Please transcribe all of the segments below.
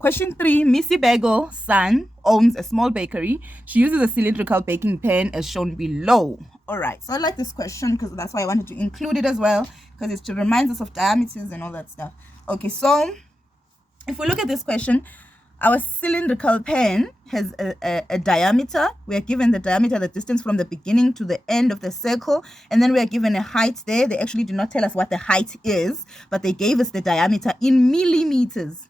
Question 3, Missy Bagel's son owns a small bakery. She uses a cylindrical baking pan as shown below. All right, so I like this question because that's why I wanted to include it as well, because it reminds us of diameters and all that stuff. Okay, so if we look at this question, our cylindrical pan has a diameter. We are given the diameter, the distance from the beginning to the end of the circle, and then we are given a height there. They actually did not tell us what the height is, but they gave us the diameter in millimeters.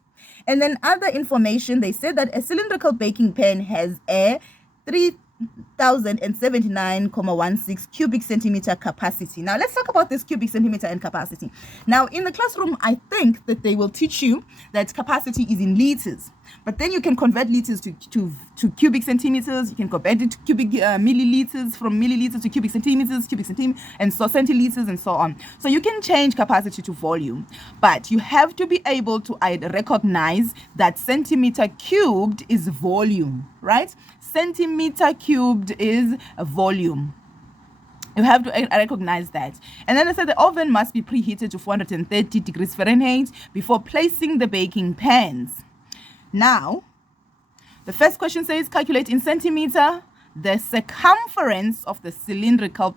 And then other information, they said that a cylindrical baking pan has a 3,079.16 cubic centimeter capacity. Now let's talk about this cubic centimeter and capacity. Now in the classroom, I think that they will teach you that capacity is in liters, but then you can convert liters to cubic centimeters. You can convert it to cubic milliliters, from milliliters to cubic centimeters, and so centiliters and so on. So you can change capacity to volume, but you have to be able to recognize that centimeter cubed is volume, right? Centimeter cubed is a volume. You have to recognize that. And then I said the oven must be preheated to 430 degrees Fahrenheit before placing the baking pans. Now, the first question says calculate in centimeter the circumference of the cylindrical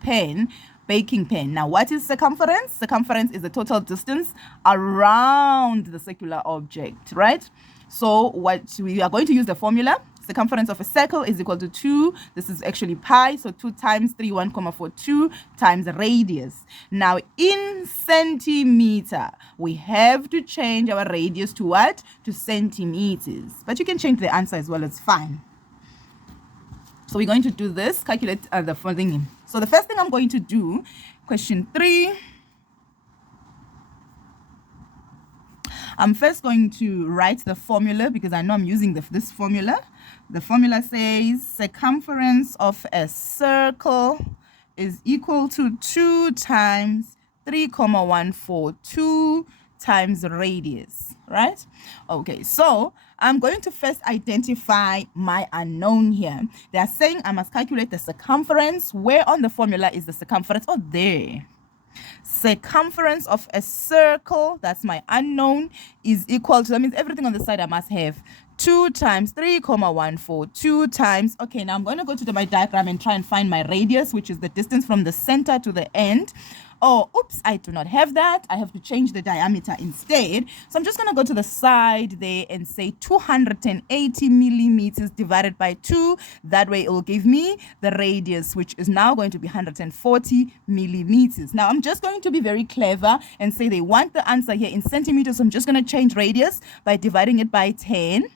baking pan. Now, what is circumference? Circumference is the total distance around the circular object, right? So what we are going to use the formula. Circumference of a circle is equal to 2. This is actually pi, so 2 times 31.42 times the radius. Now, in centimeter, we have to change our radius to what? To centimeters. But you can change the answer as well, it's fine. So we're going to do this, calculate the following. So the first thing I'm going to do, question 3. I'm first going to write the formula because I know I'm using this formula. The formula says circumference of a circle is equal to 2 times 3,142 times radius, right? Okay, so I'm going to first identify my unknown here. They are saying I must calculate the circumference. Where on the formula is the circumference? Oh, there. Circumference of a circle, that's my unknown, is equal to, that means everything on the side I must have 2 times 3,142 times, okay, now I'm going to go to my diagram and try and find my radius, which is the distance from the center to the end. Oh, oops, I do not have that. I have to change the diameter instead. So I'm just going to go to the side there and say 280 millimeters divided by 2. That way it will give me the radius, which is now going to be 140 millimeters. Now I'm just going to be very clever and say they want the answer here in centimeters. So I'm just going to change radius by dividing it by 10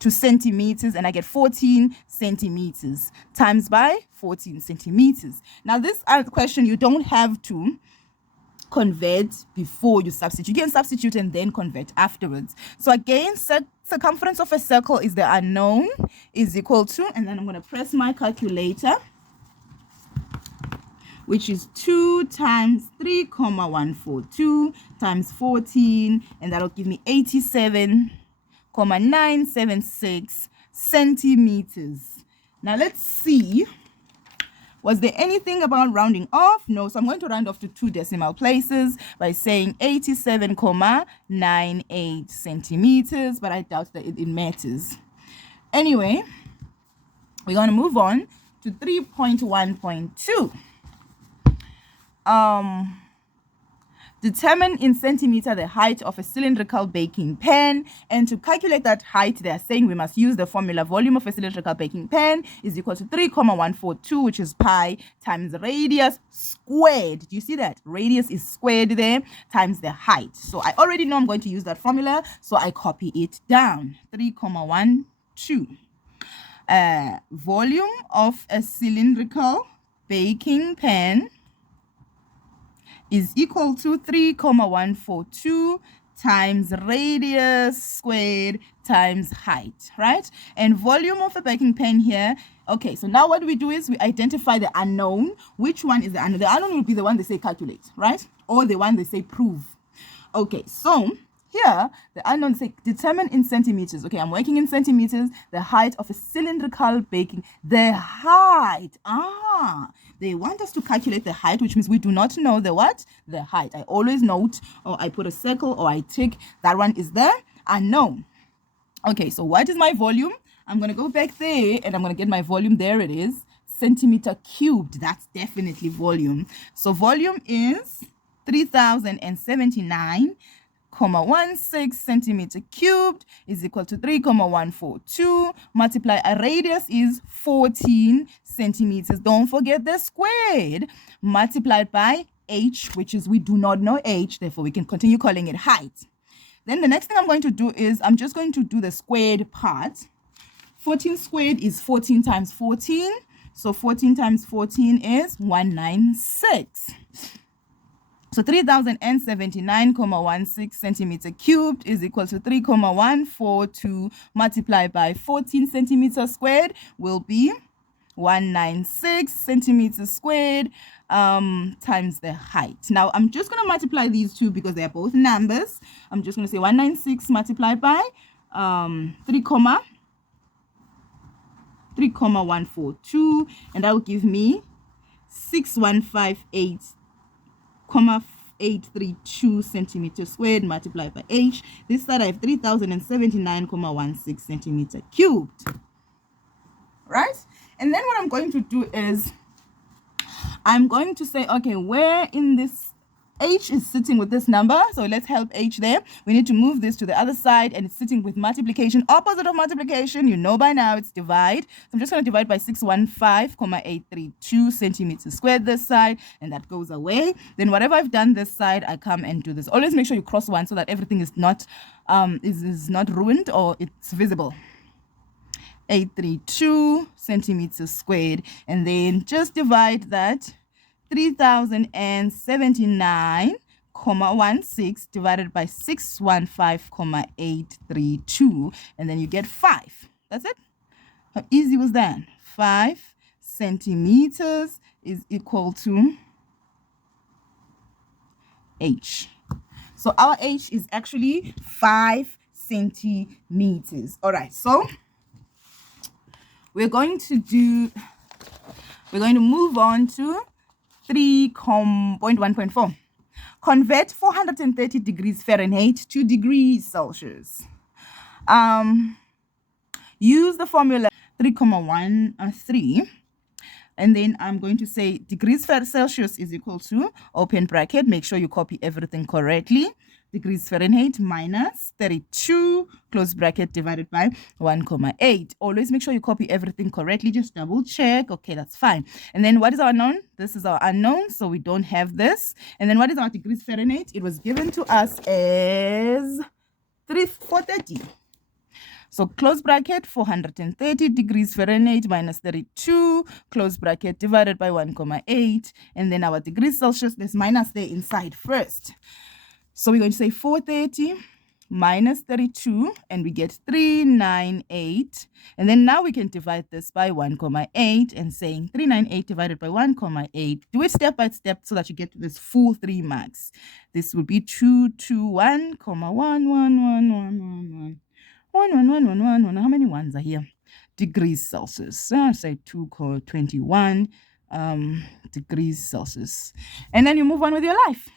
to centimeters, and I get 14 centimeters times by 14 centimeters. Now this question, you don't have to convert before you substitute. You can substitute and then convert afterwards. So again, circumference of a circle is the unknown, is equal to, and then I'm going to press my calculator, which is 2 times 3,142 times 14, and that'll give me 87.976 centimeters. Now let's see, was there anything about rounding off? No, so I'm going to round off to 2 decimal places by saying 87.98 centimeters, but I doubt that it matters. Anyway, we're going to move on to 3.1.2. Determine in centimeter the height of a cylindrical baking pan, and to calculate that height, they are saying we must use the formula volume of a cylindrical baking pan is equal to 3,142, which is pi, times the radius squared. Do you see that? Radius is squared there, times the height. So I already know I'm going to use that formula, so I copy it down. 3,112. Volume of a cylindrical baking pan is equal to 3,142 times radius squared times height, right? And volume of a baking pan here. Okay, so now what we do is we identify the unknown. Which one is the unknown? The unknown will be the one they say calculate, right? Or the one they say prove. Okay, so here, the unknown say determine in centimeters. Okay, I'm working in centimeters, the height of a cylindrical baking. The height. They want us to calculate the height, which means we do not know the what? The height. I always note, or I put a circle, or I tick. That one is the unknown. Okay, so what is my volume? I'm going to go back there and I'm going to get my volume. There it is. Centimeter cubed. That's definitely volume. So volume is 3079.16 centimeter cubed is equal to 3,142. Multiply a radius is 14 centimeters. Don't forget the squared. Multiplied by h, which is we do not know h, therefore we can continue calling it height. Then the next thing I'm going to do is I'm just going to do the squared part. 14 squared is 14 times 14. So 14 times 14 is 196. So 3079.16 centimeter cubed is equal to 3,142 multiplied by 14 centimeters squared will be 196 centimeters squared times the height. Now I'm just going to multiply these two because they are both numbers. I'm just going to say 196 multiplied by 3,142, and that will give me 6,158.832 centimeters squared multiplied by h. This side I have 3079.16 centimeter cubed. Right? And then what I'm going to do is I'm going to say, okay, where in this h is sitting with this number, so let's help h there. We need to move this to the other side, and it's sitting with multiplication. Opposite of multiplication, you know by now, it's divide. So I'm just going to divide by 615.832 centimeters squared this side, and that goes away. Then whatever I've done this side, I come and do this. Always make sure you cross one so that everything is not not ruined or it's visible. 832 centimeters squared, and then just divide that 3079.16 divided by 615.832, and then you get 5. That's it. How easy was that? 5 centimeters is equal to h. So our h is actually 5 centimeters. All right, so we're going to move on to 3.1.4. Convert 430 degrees Fahrenheit to degrees Celsius. Use the formula 3,13, and then I'm going to say degrees Celsius is equal to, open bracket, make sure you copy everything correctly, degrees Fahrenheit minus 32, close bracket, divided by 1,8. Always make sure you copy everything correctly. Just double check. Okay, that's fine. And then what is our unknown? This is our unknown, so we don't have this. And then what is our degrees Fahrenheit? It was given to us as 430. So close bracket, 430 degrees Fahrenheit minus 32, close bracket, divided by 1,8. And then our degrees Celsius, there's minus there inside first. So we're going to say 430 minus 32, and we get 398. And then now we can divide this by 1,8, and saying 398 divided by 1,8. Do it step by step so that you get to this full 3 marks. This would be 221,11111. 1. How many ones are here? Degrees Celsius. So say 221 degrees Celsius. And then you move on with your life.